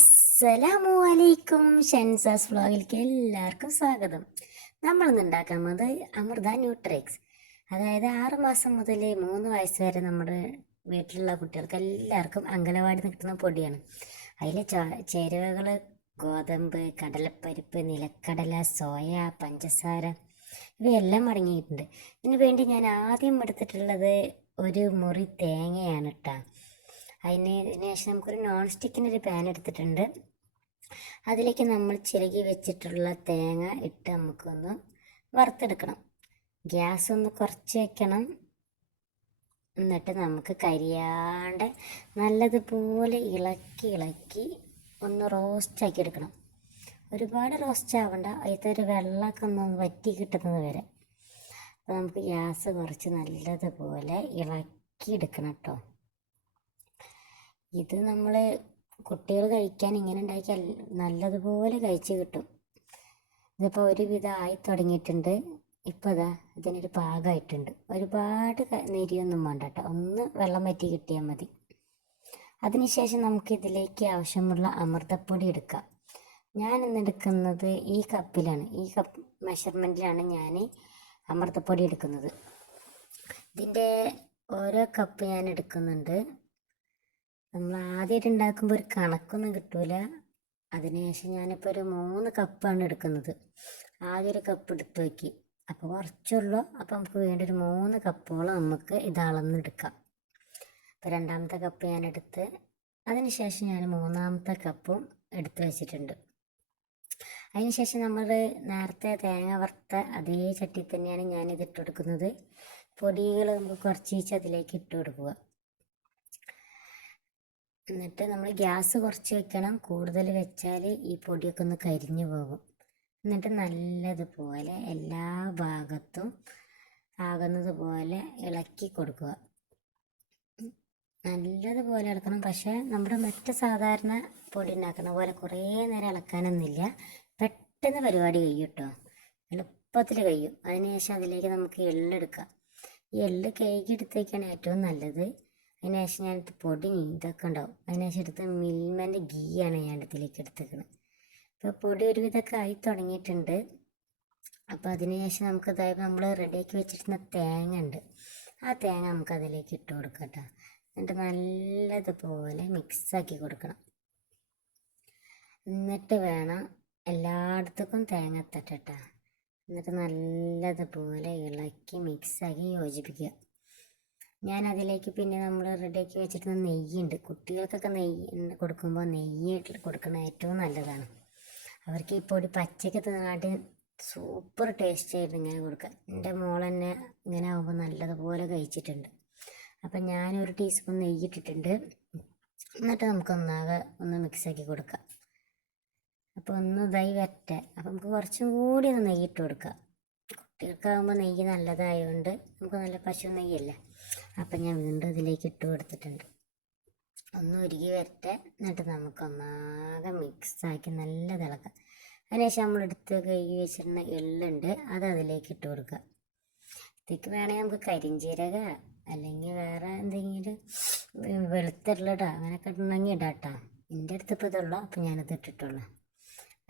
അസ്സലാമു അലൈക്കും. ഷെൻസാസ് വ്ളോഗിലേക്ക് എല്ലാവർക്കും സ്വാഗതം. നമ്മളിന്ന് ഉണ്ടാക്കാൻ പോകുന്നത് അമൃത ന്യൂട്രിക്സ്. അതായത് 6 മാസം മുതൽ 3 വയസ്സ് വരെ നമ്മുടെ വീട്ടിലുള്ള കുട്ടികൾക്ക് എല്ലാവർക്കും അംഗനവാടി കിട്ടുന്ന പൊടിയാണ്. അതിൽ ചേരുവകൾ ഗോതമ്പ്, കടലപ്പരിപ്പ്, നിലക്കടല, സോയ, പഞ്ചസാര ഇവയെല്ലാം അടങ്ങിയിട്ടുണ്ട്. ഇതിനു വേണ്ടി ഞാൻ ആദ്യം എടുത്തിട്ടുള്ളത് ഒരു മുറി തേങ്ങയാണ് കേട്ടോ. അതിന് ശേഷം നമുക്കൊരു നോൺ സ്റ്റിക്കിനൊരു പാൻ എടുത്തിട്ടുണ്ട്. അതിലേക്ക് നമ്മൾ ചിരകി വെച്ചിട്ടുള്ള തേങ്ങ ഇട്ട് നമുക്കൊന്ന് വറുത്തെടുക്കണം. ഗ്യാസ് ഒന്ന് കുറച്ച് വയ്ക്കണം. എന്നിട്ട് നമുക്ക് കരിയാണ്ട് നല്ലതുപോലെ ഇളക്കി ഒന്ന് റോസ്റ്റാക്കി എടുക്കണം. ഒരുപാട് റോസ്റ്റ് ആവണ്ട, അതിലത്തെ വെള്ളമൊക്കെ ഒന്ന് വറ്റി കിട്ടുന്നത് വരെ. അപ്പോൾ നമുക്ക് ഗ്യാസ് കുറച്ച് നല്ലതുപോലെ ഇളക്കി എടുക്കണം കേട്ടോ. ഇത് നമ്മൾ കുട്ടികൾ കഴിക്കാൻ ഇങ്ങനെ ഉണ്ടാക്കിയാൽ നല്ലതുപോലെ കഴിച്ച് കിട്ടും. ഇതിപ്പോൾ ഒരുവിധം ആയി തുടങ്ങിയിട്ടുണ്ട്. ഇപ്പോൾ അതാ ഇതിനൊരു പാകമായിട്ടുണ്ട്. ഒരുപാട് നെരിയൊന്നും വേണ്ട കേട്ടോ, ഒന്ന് വെള്ളം വറ്റി കിട്ടിയാൽ മതി. അതിനുശേഷം നമുക്ക് ഇതിലേക്ക് ആവശ്യമുള്ള അമൃതപ്പൊടി എടുക്കാം. ഞാൻ ഇന്ന് എടുക്കുന്നത് ഈ കപ്പിലാണ്, ഈ കപ്പ് മെഷർമെൻറ്റിലാണ് ഞാൻ അമൃതപ്പൊടി എടുക്കുന്നത്. ഇതിൻ്റെ ഓരോ കപ്പ് ഞാൻ എടുക്കുന്നുണ്ട്. നമ്മൾ ആദ്യമായിട്ട് ഉണ്ടാക്കുമ്പോൾ ഒരു കണക്കൊന്നും കിട്ടൂല. അതിനുശേഷം ഞാനിപ്പോൾ ഒരു 3 കപ്പാണ് എടുക്കുന്നത്. ആദ്യം ഒരു കപ്പ് എടുത്ത് വയ്ക്കി, അപ്പോൾ കുറച്ചുള്ളൂ. അപ്പോൾ നമുക്ക് വേണ്ടി ഒരു 3 കപ്പോളം നമുക്ക് ഇത് അളന്നെടുക്കാം. അപ്പോൾ 2ാമത്തെ കപ്പ് ഞാൻ എടുത്ത്, അതിനുശേഷം ഞാൻ 3ാമത്തെ കപ്പും എടുത്ത് വെച്ചിട്ടുണ്ട്. അതിനുശേഷം നമ്മൾ നേരത്തെ തേങ്ങ വറുത്ത അതേ ചട്ടി തന്നെയാണ് ഞാനിത് ഇട്ട് കൊടുക്കുന്നത്. പൊടികൾ നമുക്ക് കുറച്ച് അതിലേക്ക് ഇട്ട് കൊടുക്കുക. എന്നിട്ട് നമ്മൾ ഗ്യാസ് കുറച്ച് വെക്കണം. കൂടുതൽ വെച്ചാൽ ഈ പൊടിയൊക്കെ ഒന്ന് കരിഞ്ഞു പോകും. എന്നിട്ട് നല്ലതുപോലെ എല്ലാ ഭാഗത്തും ആകുന്നതുപോലെ ഇളക്കി കൊടുക്കുക. നല്ലതുപോലെ ഇളക്കണം. പക്ഷേ നമ്മുടെ മറ്റ് സാധാരണ പൊടി ഉണ്ടാക്കുന്ന പോലെ കുറേ നേരം ഇളക്കാനൊന്നുമില്ല. പെട്ടെന്ന് പരിപാടി കഴിയും കേട്ടോ, എളുപ്പത്തിൽ കഴിയും. അതിനുശേഷം അതിലേക്ക് നമുക്ക് എള്ളെടുക്കാം. ഈ എള്ള് കേക്ക് എടുത്തേക്കാണ് ഏറ്റവും നല്ലത്. അതിനുശേഷം ഞാനെടുത്ത് പൊടി ഇതൊക്കെ ഉണ്ടാവും. അതിനുശേഷം എടുത്ത് മിൽമൻ്റെ ഗീയാണ് ഞാൻ ഇതിലേക്ക് എടുത്തേക്കുന്നത്. ഇപ്പോൾ പൊടി ഒരുവിധമൊക്കെ ആയി തുടങ്ങിയിട്ടുണ്ട്. അപ്പോൾ അതിനുശേഷം നമുക്ക് അതായത് നമ്മൾ റെഡിയാക്കി വെച്ചിരുന്ന തേങ്ങ ഉണ്ട്, ആ തേങ്ങ നമുക്ക് അതിലേക്ക് ഇട്ട് കൊടുക്കാം കേട്ടോ. എന്നിട്ട് നല്ലതുപോലെ മിക്സാക്കി കൊടുക്കണം. എന്നിട്ട് വേണം എല്ലായിടത്തേക്കും തേങ്ങ എത്തട്ടെ. എന്നിട്ട് നല്ലതുപോലെ ഇളക്കി മിക്സാക്കി യോജിപ്പിക്കുക. ഞാൻ അതിലേക്ക് പിന്നെ നമ്മൾ റെഡിയാക്കി വെച്ചിട്ടുള്ള നെയ്യുണ്ട്. കുട്ടികൾക്കൊക്കെ നെയ്യ് കൊടുക്കുമ്പോൾ നെയ്യ് കൊടുക്കുന്നത് ഏറ്റവും നല്ലതാണ്. അവർക്ക് ഈ പൊടി പച്ചയ്ക്ക് തിന്നാട്ട് സൂപ്പർ ടേസ്റ്റ് ആയിട്ട് ഇങ്ങനെ കൊടുക്കുക. എൻ്റെ മോൾ തന്നെ ഇങ്ങനെ ആകുമ്പോൾ നല്ലതുപോലെ കഴിച്ചിട്ടുണ്ട്. അപ്പം ഞാനൊരു ടീസ്പൂൺ നെയ്യ് ഇട്ടിട്ടുണ്ട്. എന്നിട്ട് നമുക്കൊന്നാകെ ഒന്ന് മിക്സാക്കി കൊടുക്കാം. അപ്പോൾ ഒന്ന് ഇതായി വരട്ടെ. അപ്പം നമുക്ക് കുറച്ചും കൂടി ഒന്ന് നെയ്യ് ഇട്ട് കൊടുക്കാം. കുട്ടികൾക്കാകുമ്പോൾ നെയ്യ് നല്ലതായതുകൊണ്ട് നമുക്ക് നല്ല പശു നെയ്യല്ലേ. അപ്പം ഞാൻ വീണ്ടും ഇതിലേക്ക് ഇട്ട് കൊടുത്തിട്ടുണ്ട്. ഒന്ന് ഉരുകി വരട്ടെ. എന്നിട്ട് നമുക്കൊന്നാകെ മിക്സാക്കി നല്ല തിളക്കാം. അതിനുശേഷം നമ്മളെടുത്ത് കഴുകി വെച്ചിരുന്ന എള്ളുണ്ട്, അത് അതിലേക്ക് ഇട്ട് കൊടുക്കുക. ഇതിലേക്ക് വേണമെങ്കിൽ നമുക്ക് കരിഞ്ചീരക അല്ലെങ്കിൽ വേറെ എന്തെങ്കിലും വെളുത്തുള്ളിടാ അങ്ങനെയൊക്കെ ഇടണമെങ്കിൽ ഇടാട്ടോ. എൻ്റെ അടുത്ത് ഇപ്പോൾ ഇതുള്ളൂ, അപ്പോൾ ഞാനത് ഇട്ടിട്ടുള്ളൂ.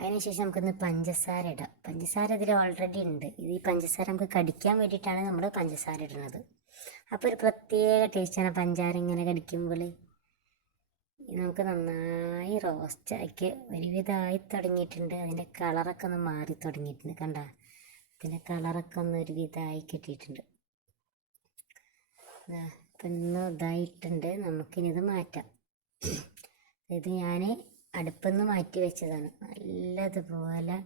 അതിനുശേഷം നമുക്കൊന്ന് പഞ്ചസാര ഇടാം. പഞ്ചസാര ഇതിൽ ഓൾറെഡി ഉണ്ട്. ഇത് ഈ പഞ്ചസാര നമുക്ക് കടിക്കാൻ വേണ്ടിയിട്ടാണ് നമ്മൾ പഞ്ചസാര ഇടുന്നത്. അപ്പോൾ ഒരു പ്രത്യേക ടേസ്റ്റാണ് പഞ്ചാര ഇങ്ങനെ കടിക്കുമ്പോൾ. നമുക്ക് നന്നായി റോസ്റ്റാക്കി ഒരുവിധമായി തുടങ്ങിയിട്ടുണ്ട്. അതിൻ്റെ കളറൊക്കെ ഒന്ന് മാറി തുടങ്ങിയിട്ടുണ്ട്. കണ്ട, ഇതിൻ്റെ കളറൊക്കെ ഒന്ന് ഒരുവിധമായി കിട്ടിയിട്ടുണ്ട്. ഇപ്പം ഇന്ന് ഇതായിട്ടുണ്ട്. നമുക്കിനിത് മാറ്റാം. ഇത് ഞാൻ അടുപ്പിൽ നിന്ന് മാറ്റി വെച്ചതാണ്. നല്ലതുപോലെ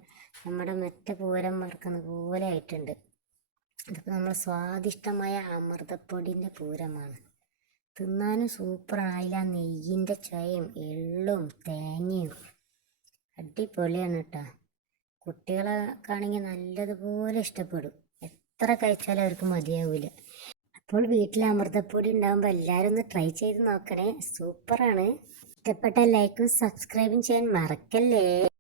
നമ്മുടെ മറ്റേ പൂരം വറുക്കുന്ന പോലെ ആയിട്ടുണ്ട്. ഇതിപ്പോൾ നമ്മൾ സ്വാദിഷ്ടമായ അമൃതപ്പൊടിൻ്റെ പൂരമാണ്. തിന്നാനും സൂപ്പറാണ്. അതിൽ ആ നെയ്യിൻ്റെ ചുവയും എള്ളും തേങ്ങയും അടിപൊളിയാണ് കേട്ടോ. കുട്ടികളൊക്കെയാണെങ്കിൽ നല്ലതുപോലെ ഇഷ്ടപ്പെടും. എത്ര കഴിച്ചാലും അവർക്ക് മതിയാവില്ല. അപ്പോൾ വീട്ടിൽ അമൃതപ്പൊടി ഉണ്ടാകുമ്പോൾ എല്ലാവരും ഒന്ന് ട്രൈ ചെയ്ത് നോക്കണേ, സൂപ്പറാണ്. ഇഷ്ടപ്പെട്ട ലൈക്കും സബ്സ്ക്രൈബും ചെയ്യാൻ മറക്കല്ലേ.